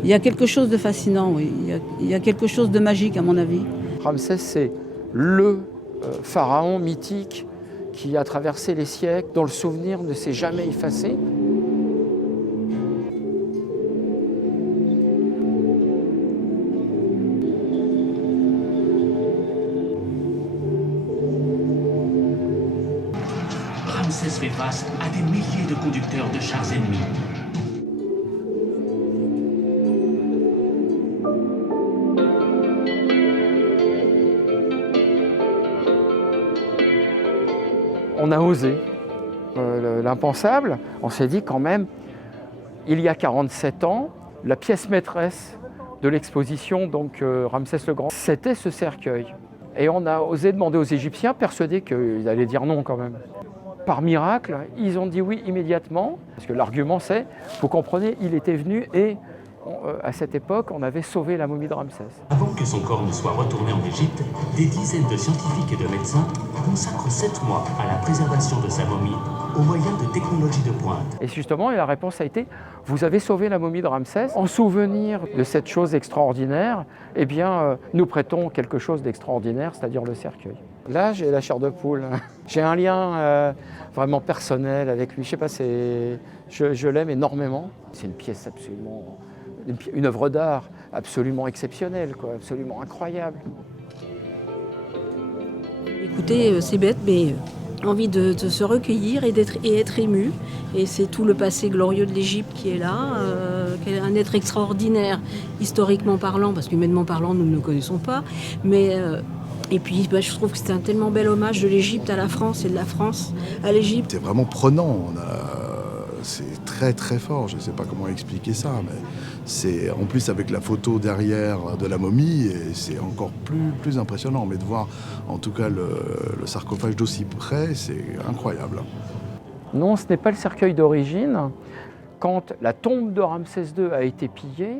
Il y a quelque chose de fascinant, oui. Il y a quelque chose de magique, à mon avis. Ramsès, c'est le pharaon mythique qui a traversé les siècles, dont le souvenir ne s'est jamais effacé. Ramsès fait face à des milliers de conducteurs de chars ennemis. On a osé l'impensable. On s'est dit quand même, il y a 47 ans, la pièce maîtresse de l'exposition, donc Ramsès le Grand, c'était ce cercueil. Et on a osé demander aux Égyptiens, persuadés qu'ils allaient dire non quand même. Par miracle, ils ont dit oui immédiatement, parce que l'argument c'est, vous comprenez, il était venu et à cette époque, on avait sauvé la momie de Ramsès. Avant que son corps ne soit retourné en Égypte, des dizaines de scientifiques et de médecins consacrent 7 mois à la préservation de sa momie au moyen de technologies de pointe. Et justement, la réponse a été, vous avez sauvé la momie de Ramsès. En souvenir de cette chose extraordinaire, eh bien, nous prêtons quelque chose d'extraordinaire, c'est-à-dire le cercueil. Là, j'ai la chair de poule. J'ai un lien vraiment personnel avec lui. Je sais pas, je l'aime énormément. C'est une pièce absolument, une œuvre d'art absolument exceptionnelle, quoi, absolument incroyable. Écoutez, c'est bête, mais envie de se recueillir et être ému. Et c'est tout le passé glorieux de l'Égypte qui est là, qui est un être extraordinaire, historiquement parlant, parce qu'humainement parlant, nous ne le connaissons pas. Mais, et puis, je trouve que c'est un tellement bel hommage de l'Égypte à la France et de la France à l'Égypte. C'est vraiment prenant. C'est très très fort. Je ne sais pas comment expliquer ça, mais c'est en plus avec la photo derrière de la momie, et c'est encore plus impressionnant. Mais de voir en tout cas le sarcophage d'aussi près, c'est incroyable. Non, ce n'est pas le cercueil d'origine. Quand la tombe de Ramsès II a été pillée,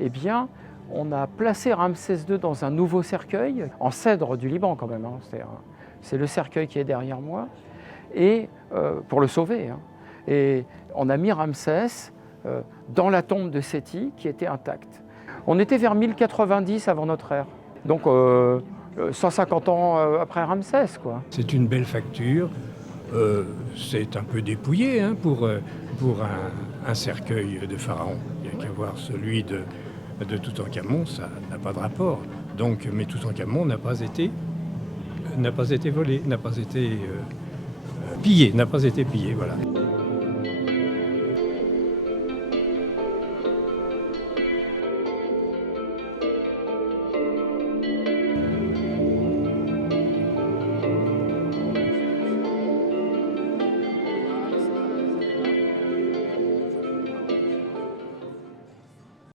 eh bien, on a placé Ramsès II dans un nouveau cercueil, en cèdre du Liban quand même. C'est le cercueil qui est derrière moi, et pour le sauver. Et on a mis Ramsès dans la tombe de Séti qui était intacte. On était vers 1090 avant notre ère, donc 150 ans après Ramsès, quoi. C'est une belle facture, c'est un peu dépouillé pour un cercueil de pharaon. Il n'y a qu'à voir celui de Toutankhamon, ça n'a pas de rapport. Donc, mais Toutankhamon n'a pas été volé, n'a pas été pillé, voilà.